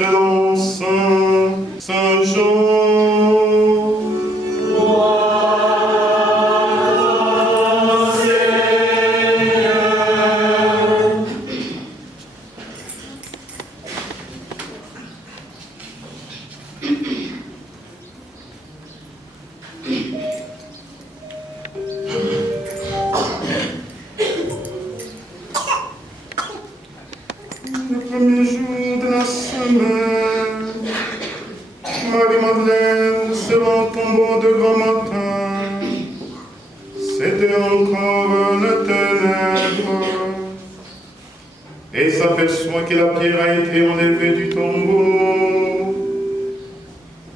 selon Saint Jean. Le premier jour de la semaine, Marie-Madeleine se rend au tombeau de grand matin. C'était encore le ténèbre. Et s'aperçoit que la pierre a été enlevée du tombeau.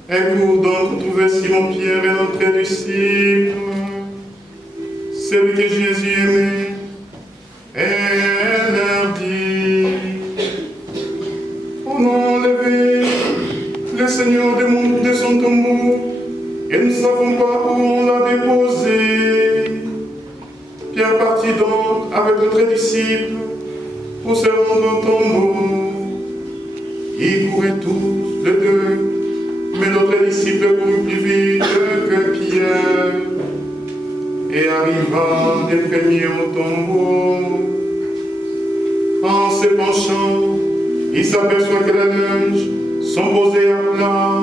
Elle court donc trouver Simon-Pierre et l'autre disciple, celui que Jésus aimait. Elle leur dit: on a enlevé le Seigneur de son tombeau et nous ne savons pas où on l'a déposé. Pierre partit donc avec l'autre disciple pour se rendre au tombeau. Ils couraient tous les deux, mais l'autre disciple courut plus vite que Pierre et arriva les premiers au tombeau. En se penchant, il s'aperçoit que les linges sont posés à plat.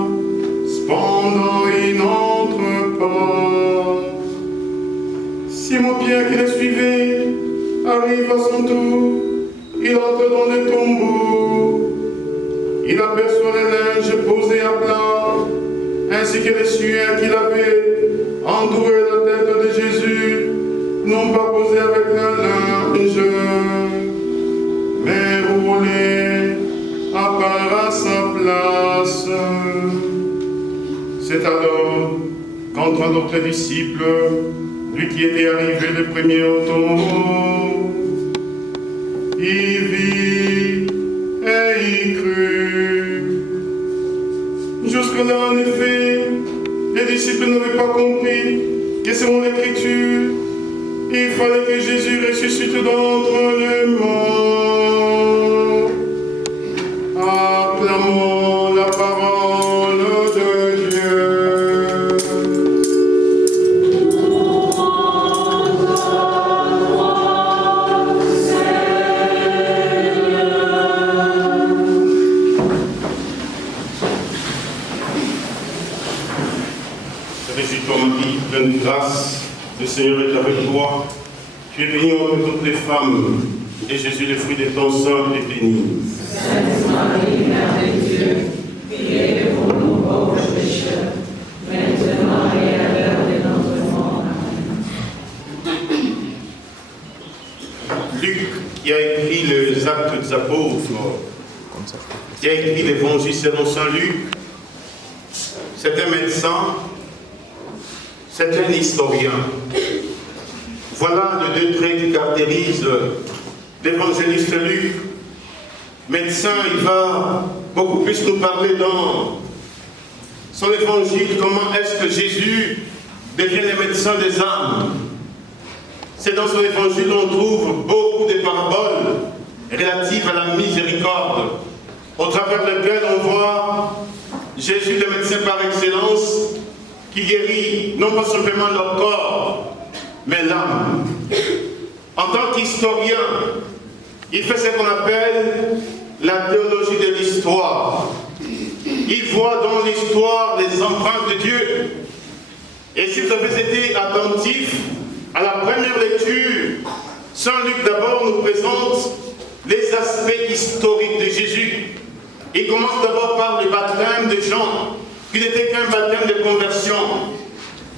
Cependant, il n'entre pas. Simon-Pierre qui les suivait arrive à son tour. Il entre dans le tombeau. Il aperçoit les linges posés à plat, ainsi que les suaires qu'il avait entouré la tête de Jésus, non pas posés avec un linge, mais roulés à part à sa place. C'est alors qu'entre d'autres disciples, lui qui était arrivé le premier au tombeau, il vit et il crut. Jusque-là, en effet, les disciples n'avaient pas compris que selon l'Écriture, il fallait que Jésus ressuscite d'entre les morts. Acclamons la parole de Dieu. Réjouis-toi, Marie, pleine de grâce, le Seigneur est avec toi. Tu es bénie entre toutes les femmes, et Jésus, le fruit de ton sein, est béni. Sainte Marie, Mère de Dieu, priez pour nous pauvres pécheurs, maintenant et à l'heure de notre mort. Amen. Luc, qui a écrit les Actes des Apôtres, qui a écrit l'Évangile selon Saint Luc, c'est un médecin, c'est un historien. Voilà les deux traits qui caractérisent l'évangéliste Luc. Médecin, il va beaucoup plus nous parler dans son évangile, comment est-ce que Jésus devient le médecin des âmes. C'est dans son évangile qu'on trouve beaucoup de paraboles relatives à la miséricorde, au travers desquelles on voit Jésus, le médecin par excellence, qui guérit non pas simplement leur corps, mais l'âme. En tant qu'historien, il fait ce qu'on appelle la théologie de l'histoire. Il voit dans l'histoire les empreintes de Dieu. Et si vous avez été attentifs à la première lecture, Saint Luc d'abord nous présente les aspects historiques de Jésus. Il commence d'abord par le baptême de Jean, qui n'était qu'un baptême de conversion.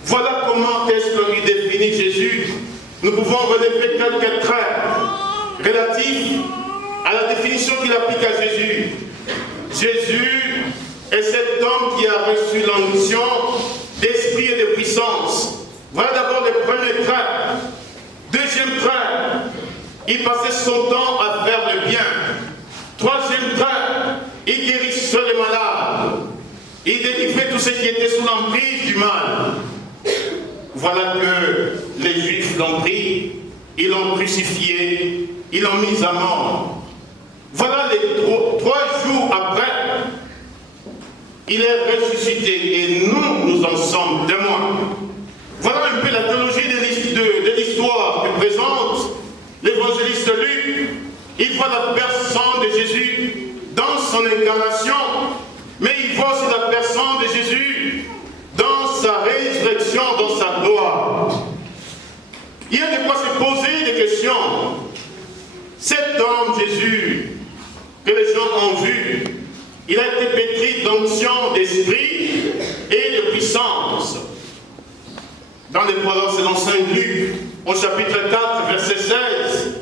Voilà comment est-ce qu'il définit Jésus. Nous pouvons relever quelques traits relatifs à la définition qu'il applique à Jésus. Jésus est cet homme qui a reçu l'onction d'esprit et de puissance. Voilà d'abord le premier trait. Deuxième trait, il passait son temps à faire le bien. Troisième trait, il guérissait les malades. Il délivrait tous ceux qui étaient sous l'emprise du mal. Voilà que les Juifs l'ont pris, ils l'ont crucifié, ils l'ont mis à mort. Voilà les 3 jours après il est ressuscité et nous en sommes témoins. Voilà un peu la théologie de l'histoire que présente l'évangéliste Luc. Il voit la personne de Jésus dans son incarnation, mais il voit aussi la personne de Jésus dans sa résurrection, dans sa gloire. Il y a de quoi se poser des questions. Cet homme Jésus que les gens ont vu, il a été pétri d'onction d'esprit et de puissance. Dans les Proverbes selon saint Luc, au chapitre 4, verset 16,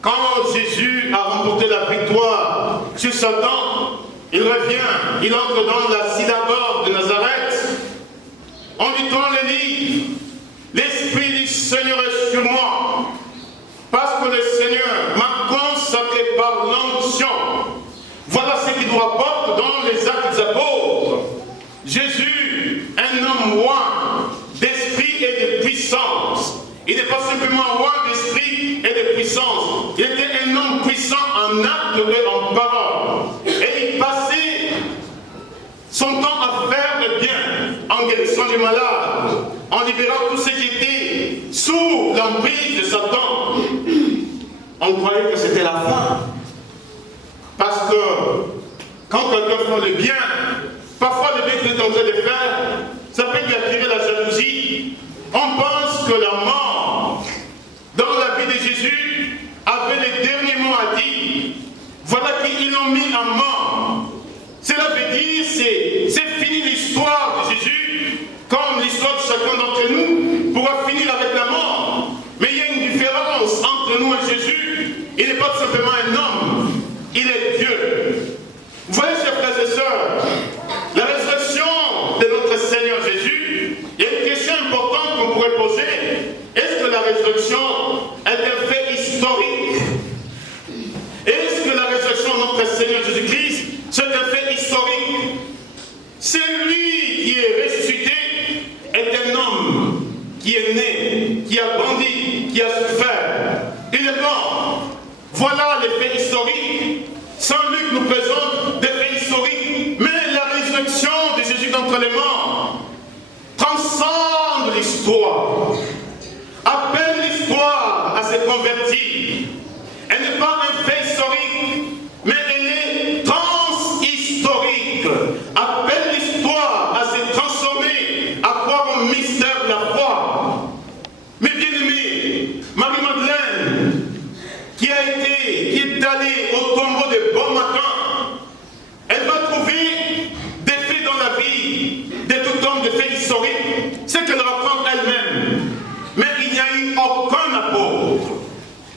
quand Jésus a remporté la victoire sur Satan, il revient, il entre dans la synagogue de Nazareth. On lui tend le livre. L'Esprit du Seigneur est sur moi, parce que le Seigneur m'a consacré par l'onction. Voilà ce qu'il nous rapporte dans les Actes des Apôtres. Jésus, un homme roi d'esprit et de puissance. Il n'est pas simplement roi d'esprit et de puissance. Il était un homme puissant en acte et en parole. Et il passait son temps à faire le bien, en guérissant les malades, en libérant tous ceux qui étaient sous l'emprise de Satan. On croyait que c'était la fin. Parce que quand quelqu'un fait le bien, parfois le bien qu'il est en train de faire, ça peut lui attirer la jalousie. On pense que la mort, dans la vie de Jésus, avait les derniers mots à dire. Voilà qu'ils l'ont mis à mort. Cela veut dire c'est fini l'histoire de Jésus, comme l'histoire de chacun d'entre nous pourra finir avec la mort. Mais il y a une différence entre nous et Jésus. Il n'est pas simplement un homme, il est Dieu. Vous voyez, chers frères et sœurs, la résurrection de notre Seigneur Jésus, il y a une question importante qu'on pourrait poser. Est-ce que la résurrection est un fait historique? Est-ce que la résurrection de notre Seigneur Jésus-Christ, c'est un fait historique? Celui qui est ressuscité est un homme qui est né, qui a grandi, qui a souffert. Il est mort. Voilà les faits historiques. Saint Luc nous présente des faits historiques, mais la résurrection de Jésus d'entre les morts transcende l'histoire, appelle l'histoire à se convertir. Elle n'est pas un fait historique, mais elle est transhistorique, appelle l'histoire à se transformer, à croire au mystère de la foi. Mais bien aimé, Marie-Madeleine, qui est allée au tombeau de bon matin, elle va trouver des faits dans la vie de tout homme, des faits historiques, ce qu'elle raconte elle-même. Mais il n'y a eu aucun apôtre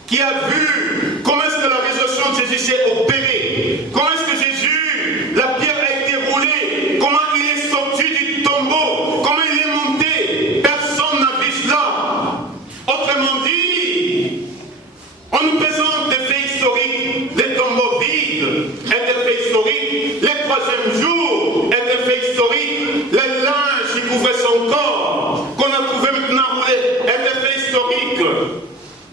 qui a vu comment est-ce que la résurrection de Jésus s'est opérée, comment est-ce que Jésus, la pierre a été roulée, comment il est sorti du tombeau, comment il est monté. Personne n'a vu cela. Autrement dit, on nous présente des faits historiques. Les tombeaux vides est un fait historique. Les troisièmes jours est un fait historique. Le linge qui couvrait son corps, qu'on a trouvé maintenant roulé, est un fait historique.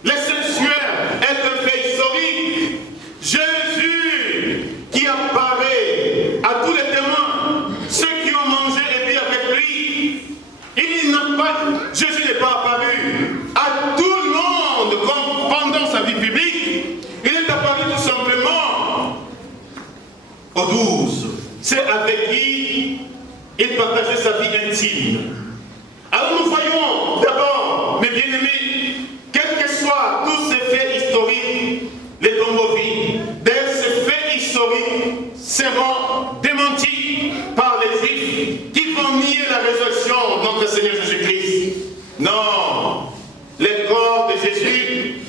Les sanctuaires est un fait historique. Jésus qui apparaît à tous les témoins, ceux qui ont mangé et bu avec lui, Jésus n'est pas apparu à tout le monde comme pendant sa vie publique. Il est apparu tout simplement aux 12. C'est avec qui il partageait sa vie intime. Alors nous voyons d'abord, mes bien-aimés, quels que soient tous ces faits historiques, les tombeaux vides, ces faits historiques seront démentis par les Juifs qui vont nier la résurrection de notre Seigneur Jésus-Christ. Non, les corps de Jésus,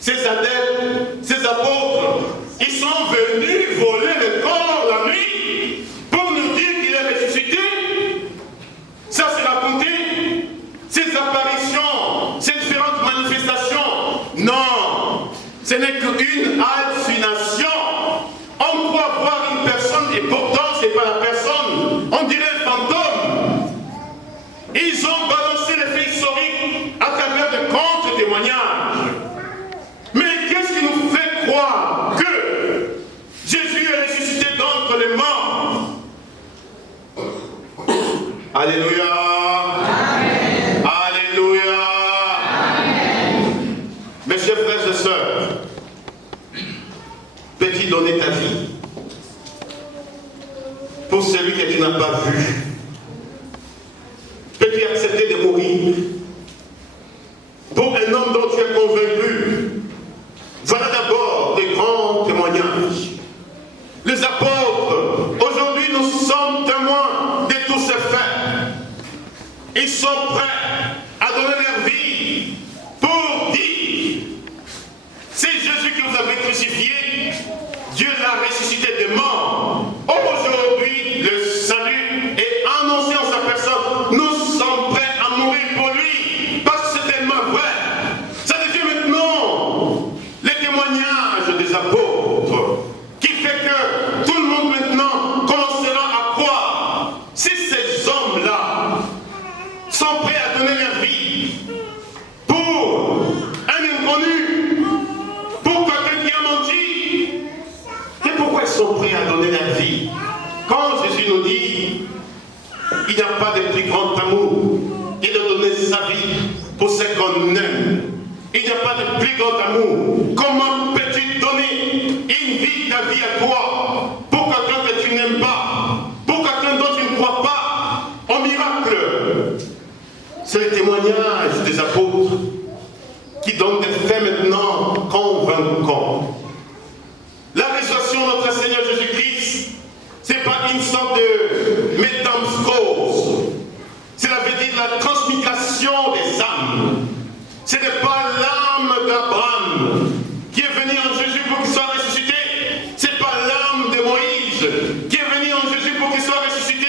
ses adeptes, ses apôtres, ils sont venus voler le corps la nuit pour nous dire qu'il est ressuscité. Ça c'est raconté. Ces apparitions, ces différentes manifestations, non, ce n'est qu'une hallucination. On croit voir une personne et pourtant ce n'est pas la personne. On dirait un fantôme. Ils ont balancé les faits historiques à travers de contre-témoignages. Mais qu'est-ce qui nous fait croire que Jésus est ressuscité d'entre les morts? Alléluia. Amen. Alléluia. Amen. Mes chers frères et sœurs, peux-tu donner ta vie pour celui que tu n'as pas vu? Peux-tu accepter de mourir pour un homme dont tu es convaincu? Voilà d'abord les grands témoignages. Les apôtres, aujourd'hui nous sommes témoins de tous ces faits. Ils sont prêts à donner leur vie pour dire: c'est Jésus que vous avez crucifié, Dieu l'a ressuscité des morts. Aujourd'hui, le salut est annoncé en sa personne. Nous sommes prêts à mourir pour lui, parce que c'est tellement vrai. Ça devient maintenant les témoignages des apôtres qui fait que tout le monde maintenant commencera à croire. Si ces hommes-là sont prêts à donner leur vie pour un inconnu, pour quelqu'un qui a menti, et pourquoi ils sont prêts à donner leur vie? Quand Jésus nous dit il n'y a pas de plus grand amour que de donner sa vie pour ce qu'on aime. Il n'y a pas de plus grand amour. Comment peux-tu donner une vie, ta vie à toi, pour quelqu'un que tu n'aimes pas, pour quelqu'un dont tu ne crois pas au miracle? C'est le témoignage des apôtres qui donnent des faits maintenant convaincants. La résurrection de notre Seigneur Jésus-Christ, ce n'est pas une sorte de métamorphose. Cela veut dire la transmigration des âmes. Ce n'est pas l'âme d'Abraham qui est venue en Jésus pour qu'il soit ressuscité. Ce n'est pas l'âme de Moïse qui est venue en Jésus pour qu'il soit ressuscité.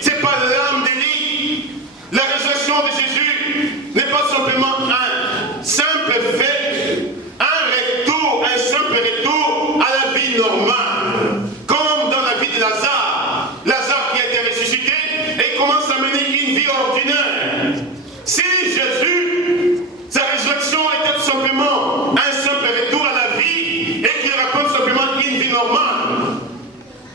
Ce n'est pas l'âme d'Élie. La résurrection de Jésus n'est pas simplement un simple fait, un simple retour à la vie normale. Comme dans la vie de Lazare. Lazare qui a été ressuscité et commence à mener une vie ordinaire. Si Jésus, sa résurrection était tout simplement un simple retour à la vie et qu'il raconte simplement une vie normale,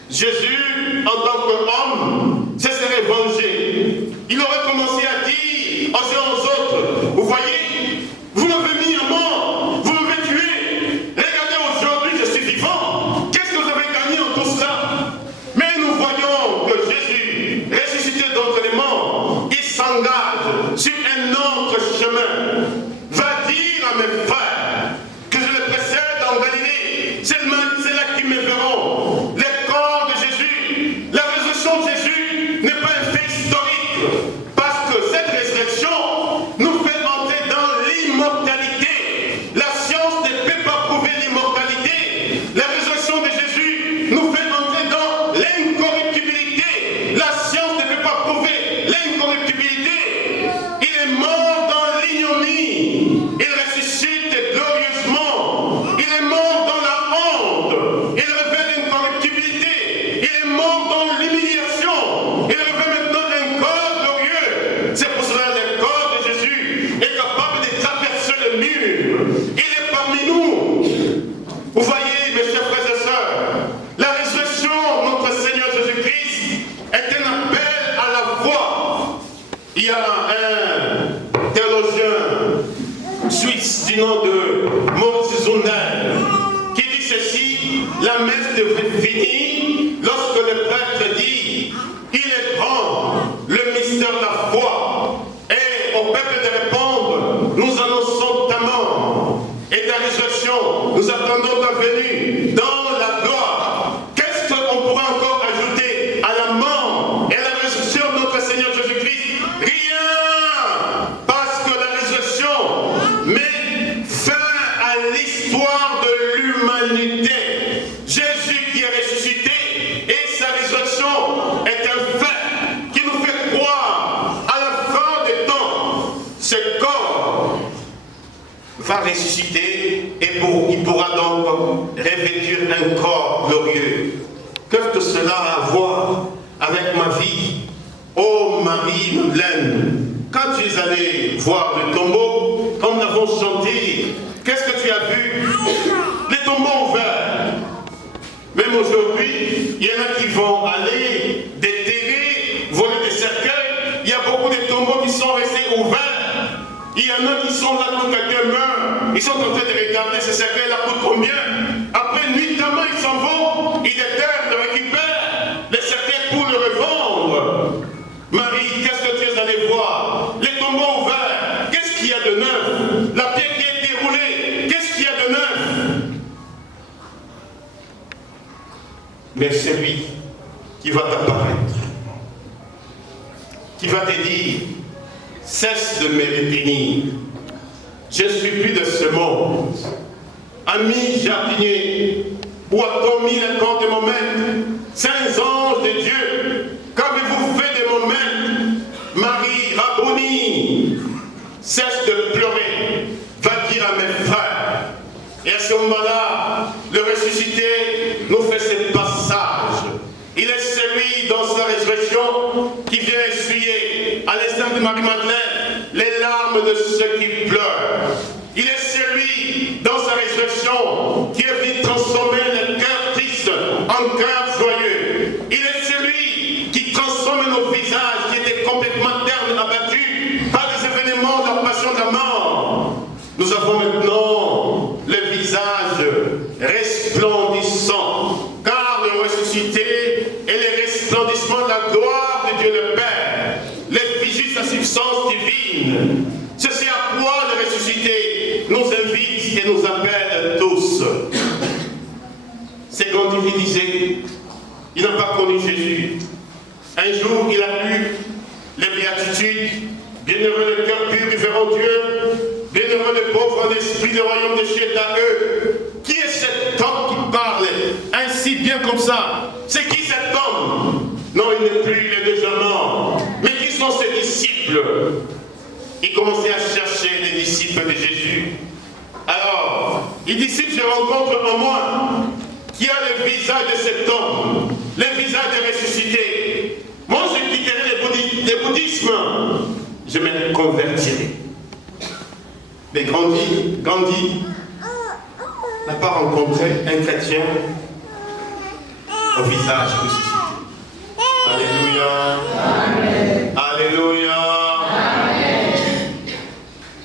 Jésus, en tant qu'homme, se serait vengé. Il aurait commencé à dire aux uns aux autres: vous voyez, vous m'avez mis à mort, vous m'avez tué. Regardez, aujourd'hui je suis vivant. Qu'est-ce que vous avez gagné en tout cela? Mais nous voyons que Jésus, ressuscité d'entre les morts, il s'engage sur un autre chemin. Va dire à mes frères que je les précède en Galilée. C'est là qu'ils me verront. Le corps de Jésus, la résurrection de Jésus n'est pas un fait historique. Parce que cette résurrection nous fait entrer dans l'immortalité. La science ne peut pas prouver l'immortalité. La résurrection de Jésus nous fait entrer dans l'incorruptibilité. La science ne peut pas prouver l'incorruptibilité. Il est mort dans l'ignominie. Il ressuscite glorieusement. Il est mort dans la honte. Il révèle l'incorruptibilité. Il est mort dans l'humiliation. Il révèle maintenant un corps glorieux. C'est pour cela que le corps de Jésus est capable de traverser le mur. Il est parmi nous. Vous voyez, mes chers frères et sœurs, la résurrection de notre Seigneur Jésus-Christ est un appel à la foi. Il y a un théologien suisse du nom de Moritz Zundel qui dit ceci: la messe devrait finir lorsque le prêtre dit: il est grand le mystère de la foi, et au peuple de répondre: nous annonçons ta mort et ta résurrection, nous attendons ta venue dans la gloire. Qu'est-ce qu'on pourra encore ajouter à la mort et à la résurrection de notre Seigneur Jésus-Christ? Rien, parce que la résurrection met fin à l'histoire de l'humanité. Jésus qui est ressuscité et sa résurrection est un fait qui nous fait croire à la fin des temps. Ce corps va ressusciter et il pourra donc revêtir un corps glorieux. Qu'est-ce que cela a à voir avec ma vie? Oh Marie-Madeleine, quand tu es allée voir le tombeau, comme nous l'avons chanté, qu'est-ce que tu as vu? Les tombeaux ouverts. Même aujourd'hui, il y en a qui vont aller déterrer, voler des cercueils. Il y a ouvert. Il y en a qui sont là quand quelqu'un meurt. Ils sont en train de regarder ce cercueil-là coûte combien. Après, nuitamment, ils s'en vont. Ils déterrent, le récupèrent. Le cercueil pour le revendre. Marie, qu'est-ce que tu es allé voir? Les tombeaux ouverts. Qu'est-ce qu'il y a de neuf? La pierre qui est déroulée. Qu'est-ce qu'il y a de neuf? Mais c'est lui qui va t'apparaître, qui va te dire, cesse de me retenir, je ne suis plus de ce monde. Ami jardinier, où a-t-on mis le corps de mon maître? Saints anges de Dieu, qu'avez-vous fait de mon maître? Marie, Rabboni, cesse de pleurer, va dire à mes frères. Et à ce moment-là, le ressuscité nous fait ce passage. Il est celui dans sa résurrection qui vient essuyer, à l'instant de Marie-Madeleine, les larmes de ceux qui pleurent. Il est celui dans sa résurrection qui est venu transformer le cœur triste en cœur joyeux. Il est celui qui transforme nos visages qui étaient complètement ternes, abattus par les événements de la passion de la mort. Nous avons maintenant le visage resplendissant, car le ressuscité est le resplendissement de la gloire de Dieu le Père, l'effigie de sa substance divine. Ceci à quoi le ressuscité nous invite et nous appelle tous. C'est quand il disait, il n'a pas connu Jésus. Un jour, il a lu les béatitudes, bienheureux le cœur pur, ils verront Dieu, bienheureux les pauvres en esprit, le royaume des cieux est à eux. Qui est cet homme qui parle ainsi bien comme ça? C'est qui cet homme? Non, il n'est plus, il est déjà mort. Mais qui sont ses disciples? Il commençait à chercher les disciples de Jésus. Alors, il dit, si je rencontre en moi qui a le visage de cet homme, le visage de ressuscité, moi je quitterai le bouddhisme, je me convertirai. Mais Gandhi n'a pas rencontré un chrétien au visage ressuscité. Alléluia. Amen. Alléluia. Amen.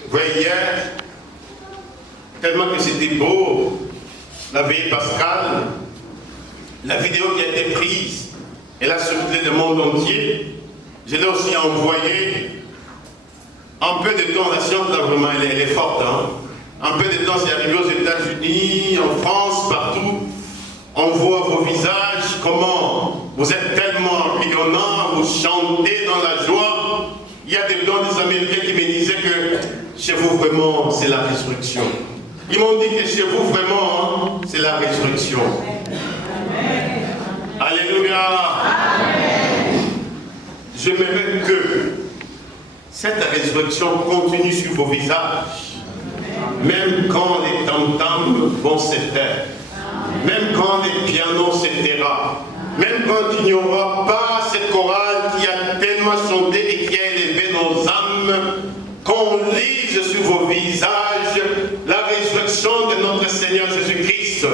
Vous voyez, hier, tellement que c'était beau, la veillée pascale, la vidéo qui a été prise, elle a circulé le monde entier. Je l'ai aussi envoyé. Un peu de temps, la science, là, vraiment, elle est forte. Hein? Un peu de temps, c'est arrivé aux États-Unis, en France, partout. On voit vos visages, comment vous êtes tellement rayonnants, vous chantez dans la joie. Il y a des blancs, des Américains qui me disaient que chez vous, vraiment, c'est la résurrection. Ils m'ont dit que chez vous, vraiment, c'est la résurrection. Amen. Alléluia. Amen. J'aimerais que cette résurrection continue sur vos visages, même quand les tam-tams vont se taire, même quand les pianos se tairont, même quand il n'y aura pas cette chorale qui a tellement chanté et qui a élevé nos âmes, qu'on lise sur vos visages la résurrection de notre Seigneur Jésus-Christ.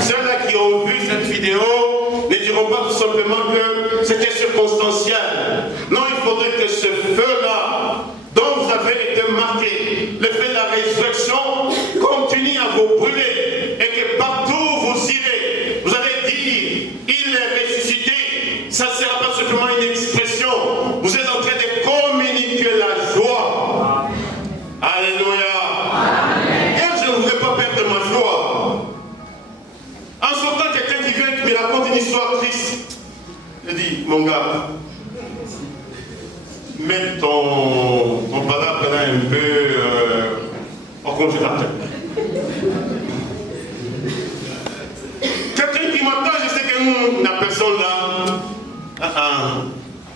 Ceux-là qui ont vu cette vidéo ne diront pas tout simplement que c'était circonstanciel. Non, il faudrait que ce feu-là, dont vous avez été marqué, le fait de la résurrection, continue à vous brûler et que partout où vous irez, vous allez dire, il est ressuscité. Ça ne sera pas simplement une expression. Vous êtes en train de communiquer la joie. Alléluia. Amen. Et je ne voudrais pas perdre ma joie. En sortant, quelqu'un qui vient qui me raconte une histoire triste, je dis, mon gars, mets ton palabre là un peu au congélateur. Quelqu'un qui m'entend, je sais que la personne là,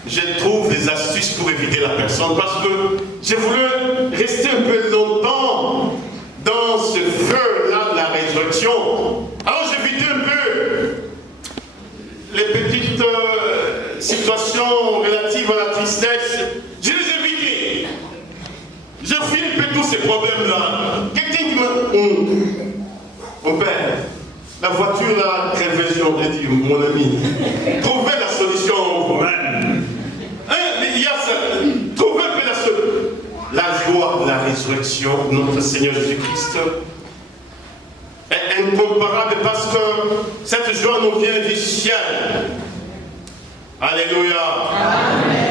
je trouve des astuces pour éviter la personne parce que je voulais rester un peu longtemps dans ce feu-là de la résurrection. Alors j'évitais un peu les petites situations relatives à la tristesse. Je les évitais. Je fuis un peu tous ces problèmes-là. Quelqu'un qui m'a... Mon père, la voiture là, révision, j'ai dit, mon ami, trouvez la solution vous-même. Hein, il y a ça. Trouvez un peu la solution. de notre Seigneur Jésus-Christ est incomparable parce que cette joie nous vient du ciel. Alléluia. Amen.